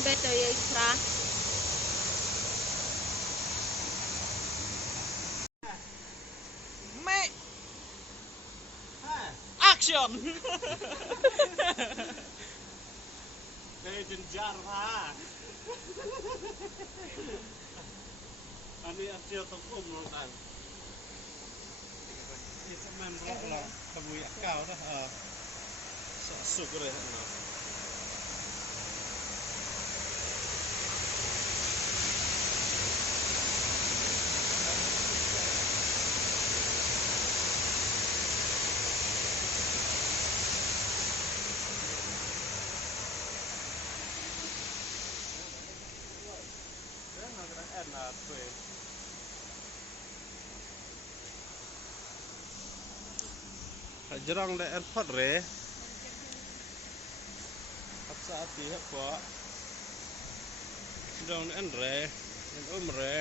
better extra. Make action. Đây jenjar ha. Ani asyik tengkum lontan. Ini semen blok lah. Kamu ya kau dah. Syukur ya. Enak tuh. Jerang deh airport re. Apa hati apa? Jerang deh re, re.